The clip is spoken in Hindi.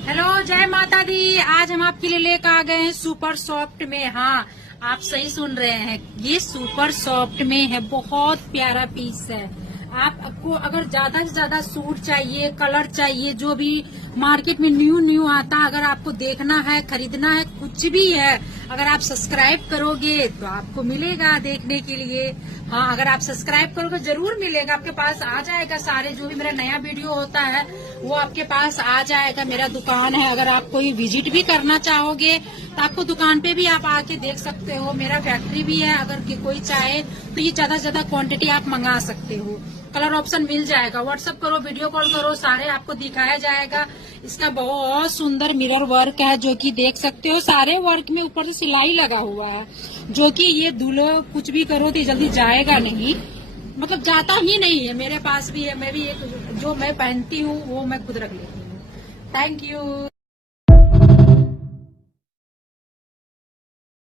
हेलो, जय माता दी। आज हम आपके लिए लेकर आ गए हैं सुपर सॉफ्ट में। हाँ, आप सही सुन रहे हैं, ये सुपर सॉफ्ट में है। बहुत प्यारा पीस है। आपको अगर ज्यादा से ज्यादा सूट चाहिए, कलर चाहिए, जो भी मार्केट में न्यू आता, अगर आपको देखना है, खरीदना है, कुछ भी है, अगर आप सब्सक्राइब करोगे तो आपको मिलेगा देखने के लिए। हाँ, अगर आप सब्सक्राइब करोगे जरूर मिलेगा, आपके पास आ जाएगा। सारे जो भी मेरा नया वीडियो होता है वो आपके पास आ जाएगा। मेरा दुकान है, अगर आप कोई विजिट भी करना चाहोगे तो आपको दुकान पे भी आप आके देख सकते हो। मेरा फैक्ट्री भी है, अगर कोई चाहे तो ये ज्यादा से ज्यादा क्वांटिटी आप मंगा सकते हो। कलर ऑप्शन मिल जाएगा, व्हाट्सएप करो, वीडियो कॉल करो, सारे आपको दिखाया जाएगा। इसका बहुत सुंदर मिरर वर्क है, जो कि देख सकते हो। सारे वर्क में ऊपर से सिलाई लगा हुआ है, जो कि ये धुलो कुछ भी करो तो जल्दी जाएगा नहीं, मतलब जाता ही नहीं है। मेरे पास भी है, मैं भी एक जो मैं पहनती हूँ वो मैं खुद रख लेती हूँ। Thank you.